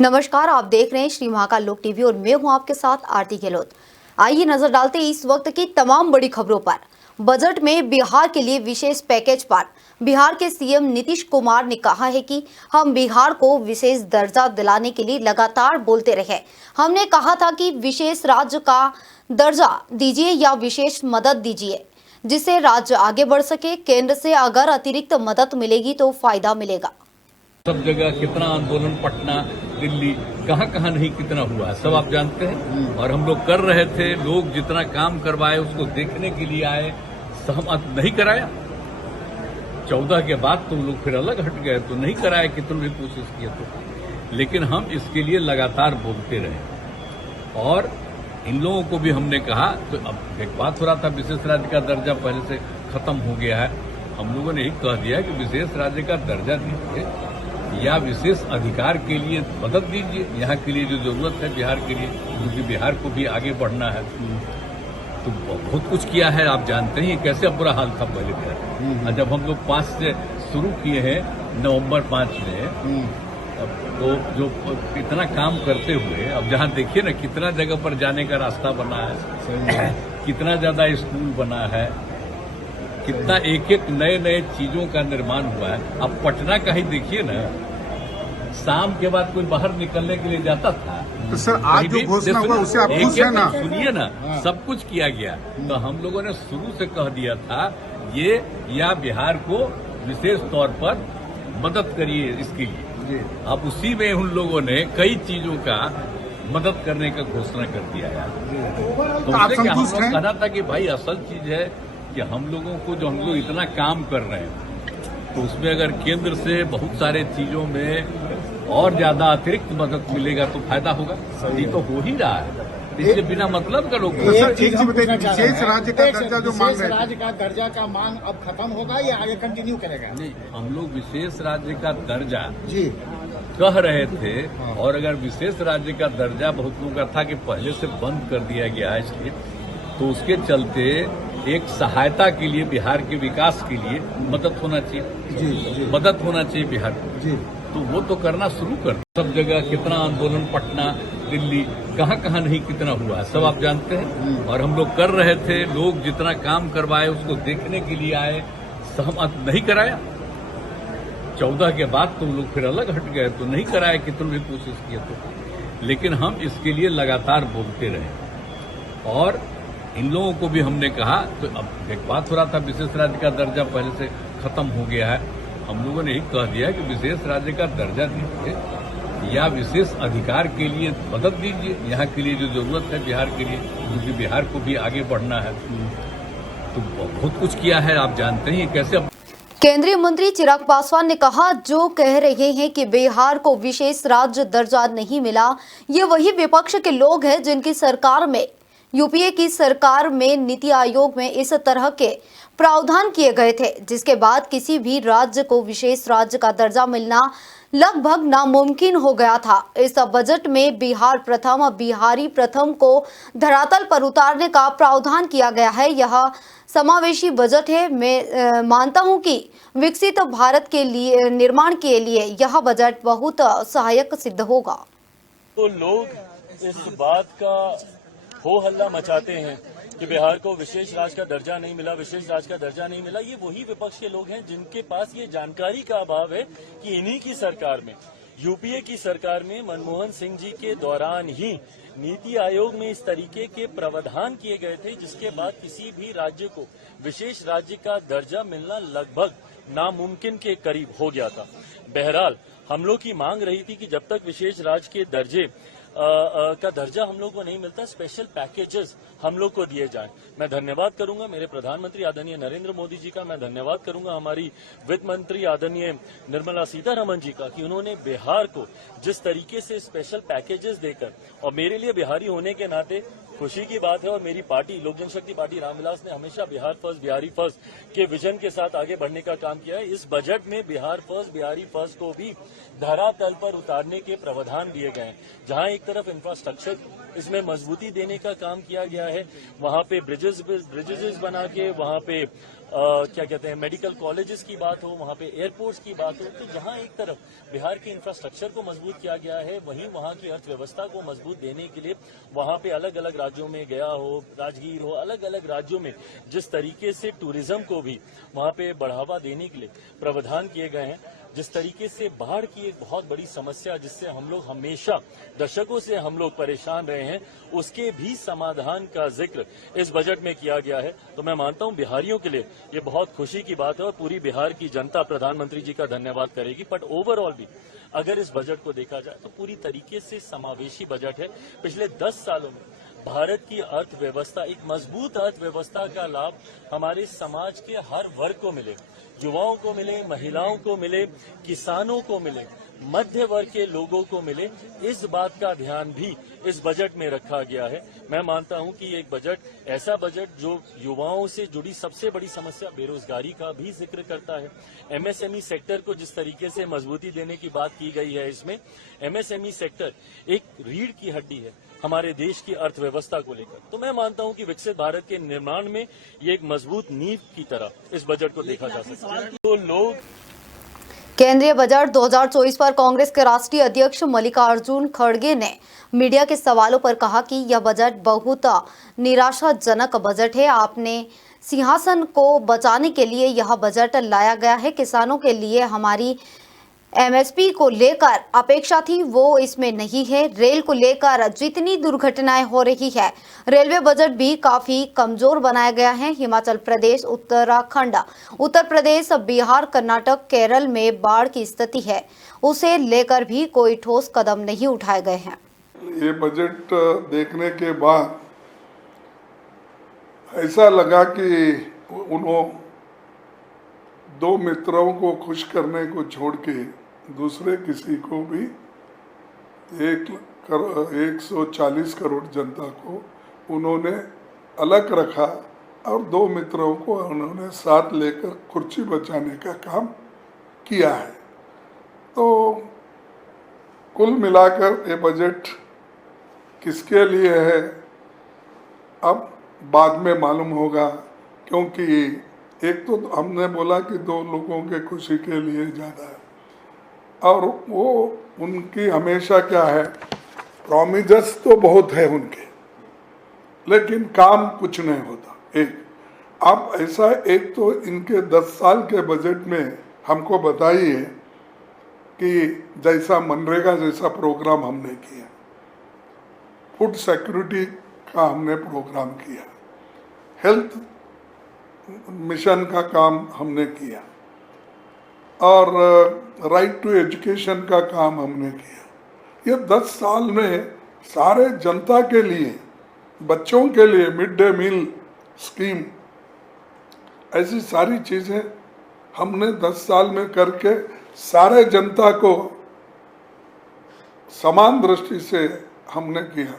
नमस्कार, आप देख रहे हैं श्री महाकाल लोक टीवी और मैं हूं आपके साथ आरती गहलोत। आइए नजर डालते हैं इस वक्त की तमाम बड़ी खबरों पर। बजट में बिहार के लिए विशेष पैकेज पर बिहार के सीएम नीतीश कुमार ने कहा है कि हम बिहार को विशेष दर्जा दिलाने के लिए लगातार बोलते रहे। हमने कहा था कि विशेष राज्य का दर्जा दीजिए या विशेष मदद दीजिए जिससे राज्य आगे बढ़ सके। केंद्र से अगर अतिरिक्त मदद मिलेगी तो फायदा मिलेगा। सब जगह कितना आंदोलन, पटना, दिल्ली, कहाँ नहीं कितना हुआ है सब आप जानते हैं। और हम लोग कर रहे थे, लोग जितना काम करवाए उसको देखने के लिए आए, सहमत नहीं कराया। 14 के बाद तो लोग फिर अलग हट गए, तो नहीं कराया कितने भी कोशिश किए तो। लेकिन हम इसके लिए लगातार बोलते रहे और इन लोगों को भी हमने कहा। तो अब एक बात हो रहा था, विशेष राज्य का दर्जा पहले से खत्म हो गया है। हम लोगों ने एक कह दिया कि विशेष राज्य का दर्जा दीजिए या विशेष अधिकार के लिए मदद दीजिए, यहाँ के लिए जो जरूरत है बिहार के लिए, क्योंकि बिहार को भी आगे बढ़ना है। तो बहुत कुछ किया है, आप जानते हैं कैसे बुरा हाल था पहले बिहार। जब हम लोग 5 से शुरू किए हैं, नवंबर 5 में, तो जो इतना काम करते हुए अब जहाँ देखिए ना कितना जगह पर जाने का रास्ता बना है, कितना ज्यादा स्कूल बना है, कितना एक एक नए चीजों का निर्माण हुआ है। अब पटना का ही देखिए ना, शाम के बाद कोई बाहर निकलने के लिए जाता था तो सर आज जो घोषणा हुआ उससे आप खुश हैं ना? सुनिए ना, सब कुछ किया गया। तो हम लोगों ने शुरू से कह दिया था ये या बिहार को विशेष तौर पर मदद करिए इसके लिए। अब उसी में उन लोगों ने कई चीजों का मदद करने का घोषणा कर दिया है। तो आप उससे क्या हम संतुष्ट लोग हैं? कहना था कि भाई असल चीज है कि हम लोगों को जो हम लोग इतना काम कर रहे हैं, तो उसमें अगर केंद्र से बहुत सारे चीजों में और ज्यादा अतिरिक्त मदद मिलेगा तो फायदा होगा। ये तो हो ही रहा है, इससे बिना मतलब का लोग सर एक चीज बताइए, विशेष राज्य का दर्जा जो मांग रहे राज्य का दर्जा का मांग अब खत्म होगा या आगे कंटिन्यू करेगा? नहीं, हम लोग विशेष राज्य का दर्जा जी कह रहे थे। और अगर विशेष राज्य का दर्जा बहुत लोगों का था कि पहले से बंद कर दिया गया है इसलिए, तो उसके चलते एक सहायता के लिए बिहार के विकास के लिए मदद होना चाहिए। मदद होना चाहिए बिहार को जी। तो वो तो करना शुरू कर। सब जगह कितना आंदोलन, पटना, दिल्ली, कहाँ नहीं कितना हुआ है सब आप जानते हैं। और हम लोग कर रहे थे, लोग जितना काम करवाए उसको देखने के लिए आए, सहमत नहीं कराया। 14 के बाद तो लोग फिर अलग हट गए, तो नहीं कराया कितने भी कोशिश किए तो। लेकिन हम इसके लिए लगातार बोलते रहे और इन लोगों को भी हमने कहा। तो अब एक बात हो रहा था, विशेष राज्य का दर्जा पहले से खत्म हो गया है। हम लोगों ने एक कह दिया कि विशेष राज्य का दर्जा दीजिए या विशेष अधिकार के लिए मदद दीजिए, यहाँ के लिए जो जरूरत है बिहार के लिए, क्योंकि बिहार को भी आगे बढ़ना है। तो बहुत कुछ किया है, आप जानते हैं कैसे। केंद्रीय मंत्री चिराग पासवान ने कहा, जो कह रहे हैं कि बिहार को विशेष राज्य दर्जा नहीं मिला, ये वही विपक्ष के लोग हैं जिनकी सरकार में, यूपीए की सरकार में, नीति आयोग में इस तरह के प्रावधान किए गए थे, जिसके बाद किसी भी राज्य को विशेष राज्य का दर्जा मिलना लगभग नामुमकिन हो गया था। इस बजट में बिहार प्रथम, बिहारी प्रथम को धरातल पर उतारने का प्रावधान किया गया है। यह समावेशी बजट है। मैं मानता हूं कि विकसित भारत के लिए निर्माण के लिए यह बजट बहुत सहायक सिद्ध होगा। तो लोग इस बात का हो हल्ला मचाते हैं कि बिहार को विशेष राज्य का दर्जा नहीं मिला, विशेष राज्य का दर्जा नहीं मिला। ये वही विपक्ष के लोग हैं जिनके पास ये जानकारी का अभाव है कि इन्हीं की सरकार में, यूपीए की सरकार में, मनमोहन सिंह जी के दौरान ही नीति आयोग में इस तरीके के प्रावधान किए गए थे, जिसके बाद किसी भी राज्य को विशेष राज्य का दर्जा मिलना लगभग नामुमकिन के करीब हो गया था। बहरहाल हम लोग की मांग रही थी कि जब तक विशेष राज्य के दर्जे का दर्जा हम लोग को नहीं मिलता, स्पेशल पैकेजेस हम लोग को दिए जाएं। मैं धन्यवाद करूंगा मेरे प्रधानमंत्री आदरणीय नरेंद्र मोदी जी का, मैं धन्यवाद करूंगा हमारी वित्त मंत्री आदरणीय निर्मला सीतारमण जी का कि उन्होंने बिहार को जिस तरीके से स्पेशल पैकेजेस देकर, और मेरे लिए बिहारी होने के नाते खुशी की बात है, और मेरी पार्टी लोक जनशक्ति पार्टी रामविलास ने हमेशा बिहार फर्स्ट, बिहारी फर्स्ट के विजन के साथ आगे बढ़ने का काम किया है। इस बजट में बिहार फर्स्ट, बिहारी फर्स्ट को भी धरातल पर उतारने के प्रावधान दिए गए हैं। जहां एक तरफ इंफ्रास्ट्रक्चर इसमें मजबूती देने का काम किया गया है, वहां पे ब्रिजेस बना के, वहां पे क्या कहते हैं मेडिकल कॉलेजेस की बात हो, वहाँ पे एयरपोर्ट्स की बात हो, तो जहाँ एक तरफ बिहार के इंफ्रास्ट्रक्चर को मजबूत किया गया है, वहीं वहाँ की अर्थव्यवस्था को मजबूत देने के लिए वहाँ पे अलग अलग राज्यों में गया हो, राजगीर हो, अलग अलग राज्यों में जिस तरीके से टूरिज्म को भी वहाँ पे बढ़ावा देने के लिए प्रावधान किए गए हैं, जिस तरीके से बाढ़ की एक बहुत बड़ी समस्या जिससे हम लोग हमेशा दशकों से हम लोग परेशान रहे हैं, उसके भी समाधान का जिक्र इस बजट में किया गया है। तो मैं मानता हूं बिहारियों के लिए ये बहुत खुशी की बात है और पूरी बिहार की जनता प्रधानमंत्री जी का धन्यवाद करेगी। बट ओवरऑल भी अगर इस बजट को देखा जाए तो पूरी तरीके से समावेशी बजट है। पिछले 10 सालों में भारत की अर्थव्यवस्था, एक मजबूत अर्थव्यवस्था का लाभ हमारे समाज के हर वर्ग को मिले, युवाओं को मिले, महिलाओं को मिले, किसानों को मिले, मध्य वर्ग के लोगों को मिले, इस बात का ध्यान भी इस बजट में रखा गया है। मैं मानता हूं कि एक बजट, ऐसा बजट जो युवाओं से जुड़ी सबसे बड़ी समस्या बेरोजगारी का भी जिक्र करता है। एमएसएमई सेक्टर को जिस तरीके से मजबूती देने की बात की गई है, इसमें एमएसएमई सेक्टर एक रीढ़ की हड्डी है हमारे देश की अर्थव्यवस्था को लेकर। तो मैं मानता हूं कि विकसित भारत के निर्माण में ये एक मजबूत नींव की तरह इस बजट को देखा जा सकता है। तो लोग केंद्रीय बजट 2024 पर कांग्रेस के राष्ट्रीय अध्यक्ष मल्लिकार्जुन खड़गे ने मीडिया के सवालों पर कहा कि यह बजट बहुत निराशाजनक बजट है। आपने सिंहासन को बचाने के लिए यह बजट लाया गया है। किसानों के लिए हमारी एमएसपी को लेकर अपेक्षा थी, वो इसमें नहीं है। रेल को लेकर जितनी दुर्घटनाएं हो रही है, रेलवे बजट भी काफी कमजोर बनाया गया है। हिमाचल प्रदेश, उत्तराखंड, उत्तर प्रदेश, बिहार, कर्नाटक, केरल में बाढ़ की स्थिति है, उसे लेकर भी कोई ठोस कदम नहीं उठाए गए हैं। ये बजट देखने के बाद ऐसा लगा कि उन्होंने दो मित्रों को खुश करने को छोड़ के दूसरे किसी को भी 140 करोड़ जनता को उन्होंने अलग रखा और दो मित्रों को उन्होंने साथ लेकर कुर्सी बचाने का काम किया है। तो कुल मिलाकर ये बजट किसके लिए है अब बाद में मालूम होगा, क्योंकि एक तो हमने बोला कि दो लोगों के खुशी के लिए ज़्यादा है, और वो उनकी हमेशा क्या है, प्रॉमिसेस तो बहुत है उनके, लेकिन काम कुछ नहीं होता। एक आप ऐसा, एक तो इनके 10 साल के बजट में हमको बताइए कि जैसा मनरेगा जैसा प्रोग्राम हमने किया, फूड सिक्योरिटी का हमने प्रोग्राम किया, हेल्थ मिशन का काम हमने किया, और राइट टू एजुकेशन का काम हमने किया। ये 10 साल में सारे जनता के लिए, बच्चों के लिए मिड डे मील स्कीम, ऐसी सारी चीज़ें हमने 10 साल में करके सारे जनता को समान दृष्टि से हमने किया।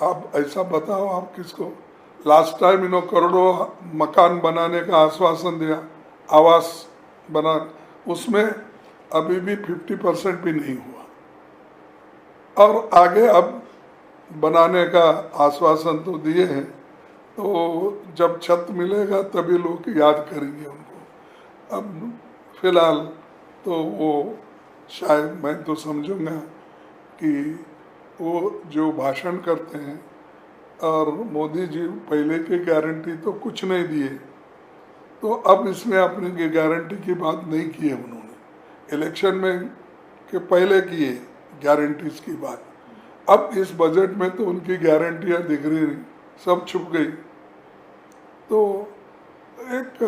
आप ऐसा बताओ, आप किसको लास्ट टाइम इन्होंने करोड़ों मकान बनाने का आश्वासन दिया, आवास बना, उसमें अभी भी 50% भी नहीं हुआ, और आगे अब बनाने का आश्वासन तो दिए हैं, तो जब छत मिलेगा तभी लोग याद करेंगे उनको। अब फिलहाल तो वो शायद, मैं तो समझूंगा कि वो जो भाषण करते हैं, और मोदी जी पहले की गारंटी तो कुछ नहीं दिए, तो अब इसमें अपनी गारंटी की बात नहीं की है उन्होंने। इलेक्शन में के पहले किए गारंटीज की बात, अब इस बजट में तो उनकी गारंटियाँ दिख रही नहीं, सब छुप गई। तो एक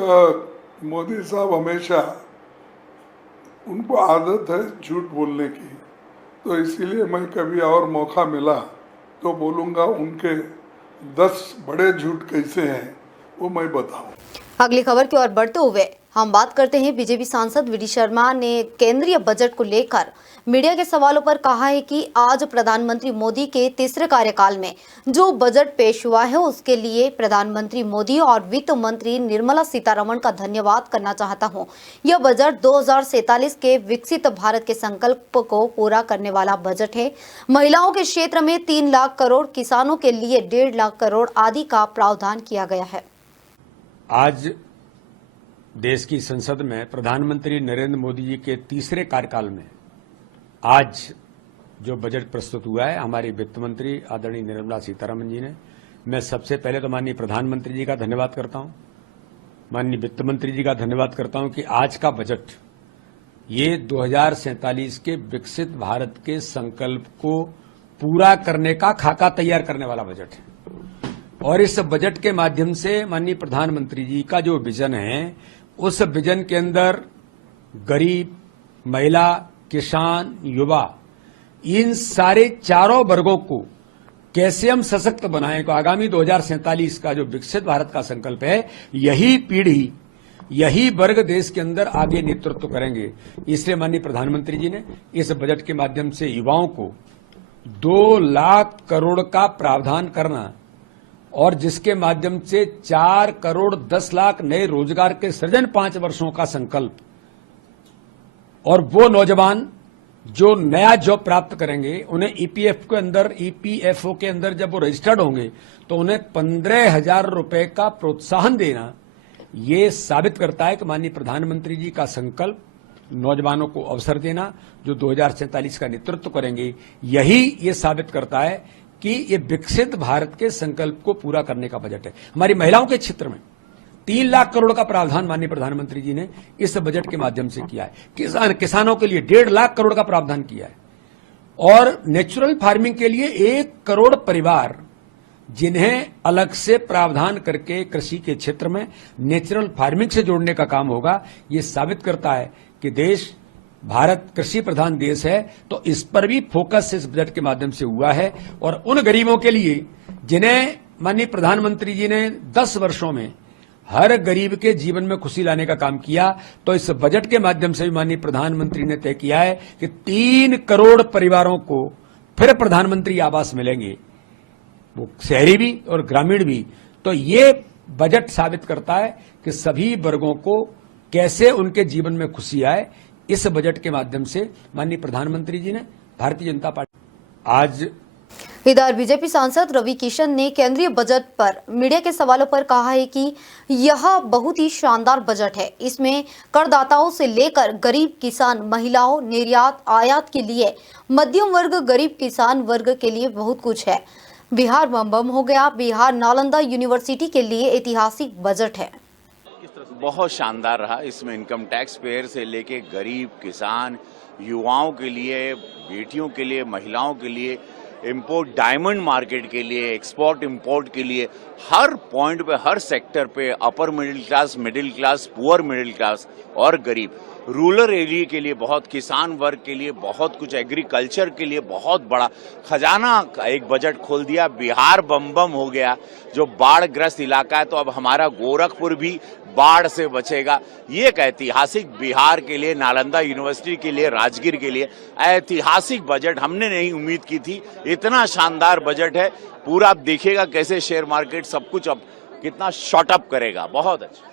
मोदी साहब हमेशा, उनको आदत है झूठ बोलने की, तो इसीलिए मैं कभी और मौका मिला तो बोलूँगा उनके 10 बड़े झूठ कैसे हैं वो मैं बताऊं। अगली खबर की ओर बढ़ते हुए हम बात करते हैं। बीजेपी सांसद वी डी शर्मा ने केंद्रीय बजट को लेकर मीडिया के सवालों पर कहा है कि आज प्रधानमंत्री मोदी के तीसरे कार्यकाल में जो बजट पेश हुआ है, उसके लिए प्रधानमंत्री मोदी और वित्त मंत्री निर्मला सीतारमण का धन्यवाद करना चाहता हूं। यह बजट 2047 के विकसित भारत के संकल्प को पूरा करने वाला बजट है। महिलाओं के क्षेत्र में 3 लाख करोड़, किसानों के लिए 1.5 लाख करोड़ आदि का प्रावधान किया गया है। आज देश की संसद में प्रधानमंत्री नरेंद्र मोदी जी के तीसरे कार्यकाल में आज जो बजट प्रस्तुत हुआ है हमारी वित्त मंत्री आदरणीय निर्मला सीतारमण जी ने, मैं सबसे पहले तो माननीय प्रधानमंत्री जी का धन्यवाद करता हूं, माननीय वित्त मंत्री जी का धन्यवाद करता हूं कि आज का बजट ये 2047 के विकसित भारत के संकल्प को पूरा करने का खाका तैयार करने वाला बजट है। और इस बजट के माध्यम से माननीय प्रधानमंत्री जी का जो विजन है, उस विजन के अंदर गरीब, महिला, किसान, युवा, इन सारे चारों वर्गों को कैसे हम सशक्त बनाएं को आगामी 2047 का जो विकसित भारत का संकल्प है, यही पीढ़ी, यही वर्ग देश के अंदर आगे नेतृत्व करेंगे। इसलिए माननीय प्रधानमंत्री जी ने इस बजट के माध्यम से युवाओं को 2 लाख करोड़ का प्रावधान करना और जिसके माध्यम से 4 करोड़ 10 लाख नए रोजगार के सृजन 5 वर्षों का संकल्प, और वो नौजवान जो नया जॉब प्राप्त करेंगे उन्हें ईपीएफओ के अंदर जब वो रजिस्टर्ड होंगे तो उन्हें 15,000 रुपए का प्रोत्साहन देना, ये साबित करता है कि माननीय प्रधानमंत्री जी का संकल्प नौजवानों को अवसर देना जो 2047 का नेतृत्व करेंगे, यही ये साबित करता है कि ये विकसित भारत के संकल्प को पूरा करने का बजट है। हमारी महिलाओं के क्षेत्र में 3 लाख करोड़ का प्रावधान माननीय प्रधानमंत्री जी ने इस बजट के माध्यम से किया है। किसानों के लिए 1.5 लाख करोड़ का प्रावधान किया है और नेचुरल फार्मिंग के लिए 1 करोड़ परिवार जिन्हें अलग से प्रावधान करके कृषि के क्षेत्र में नेचुरल फार्मिंग से जोड़ने का काम होगा। ये साबित करता है कि देश, भारत कृषि प्रधान देश है, तो इस पर भी फोकस इस बजट के माध्यम से हुआ है। और उन गरीबों के लिए जिन्हें माननीय प्रधानमंत्री जी ने 10 वर्षों में हर गरीब के जीवन में खुशी लाने का काम किया, तो इस बजट के माध्यम से भी माननीय प्रधानमंत्री ने तय किया है कि 3 करोड़ परिवारों को फिर प्रधानमंत्री आवास मिलेंगे, वो शहरी भी और ग्रामीण भी। तो ये बजट साबित करता है कि सभी वर्गों को कैसे उनके जीवन में खुशी आए। इस बजट के माध्यम से माननीय प्रधानमंत्री जी ने भारतीय जनता पार्टी आज इधर बीजेपी सांसद रवि किशन ने केंद्रीय बजट पर मीडिया के सवालों पर कहा है कि यह बहुत ही शानदार बजट है। इसमें करदाताओं से लेकर गरीब किसान, महिलाओं, निर्यात, आयात के लिए मध्यम वर्ग, गरीब किसान वर्ग के लिए बहुत कुछ है। बिहार बम बम हो गया। बिहार नालंदा यूनिवर्सिटी के लिए ऐतिहासिक बजट है। बहुत शानदार रहा। इसमें इनकम टैक्स पेयर से लेके गरीब, किसान, युवाओं के लिए, बेटियों के लिए, महिलाओं के लिए, इंपोर्ट, डायमंड मार्केट के लिए, एक्सपोर्ट इंपोर्ट के लिए, हर पॉइंट पे, हर सेक्टर पे, upper middle class, poor middle class और गरीब, रूरल एरिया के लिए बहुत, किसान वर्ग के लिए बहुत कुछ, एग्रीकल्चर के लिए बहुत बड़ा खजाना एक बजट खोल दिया। बिहार बम बम हो गया। जो बाढ़ ग्रस्त इलाका है, तो अब हमारा गोरखपुर भी बाढ़ से बचेगा। ये एक ऐतिहासिक, बिहार के लिए, नालंदा यूनिवर्सिटी के लिए, राजगीर के लिए ऐतिहासिक बजट हमने नहीं उम्मीद की थी। इतना शानदार बजट है। पूरा आप देखिएगा कैसे शेयर मार्केट सब कुछ अब कितना शॉर्ट अप करेगा। बहुत अच्छा।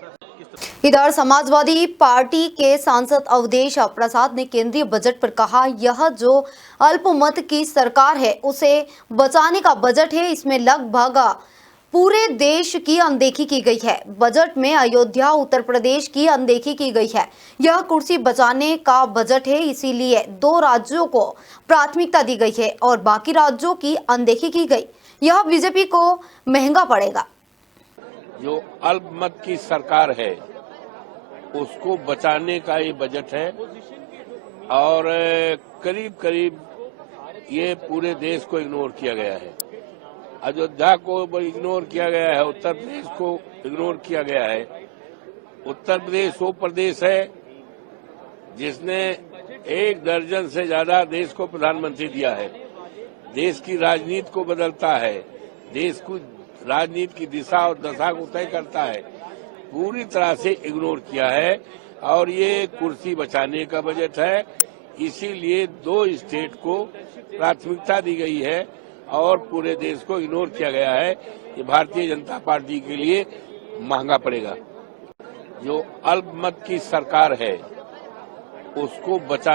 इधर समाजवादी पार्टी के सांसद अवधेश प्रसाद ने केंद्रीय बजट पर कहा, यह जो अल्पमत की सरकार है उसे बचाने का बजट है। इसमें लगभग पूरे देश की अनदेखी की गई है। बजट में अयोध्या, उत्तर प्रदेश की अनदेखी की गई है। यह कुर्सी बचाने का बजट है, इसीलिए 2 राज्यों को प्राथमिकता दी गई है और बाकी राज्यों की अनदेखी की गई। यह बीजेपी को महंगा पड़ेगा। जो अल्पमत की सरकार है उसको बचाने का ये बजट है और करीब करीब ये पूरे देश को इग्नोर किया गया है। अयोध्या को इग्नोर किया गया है, उत्तर प्रदेश को इग्नोर किया गया है। उत्तर प्रदेश वो प्रदेश है जिसने 1 दर्जन से ज्यादा देश को प्रधानमंत्री दिया है, देश की राजनीति को बदलता है, देश को राजनीति की दिशा और दशा को तय करता है। पूरी तरह से इग्नोर किया है और ये कुर्सी बचाने का बजट है। इसीलिए 2 स्टेट को प्राथमिकता दी गई है और पूरे देश को इग्नोर किया गया है। ये भारतीय जनता पार्टी के लिए महंगा पड़ेगा। जो अल्पमत की सरकार है उसको बचाने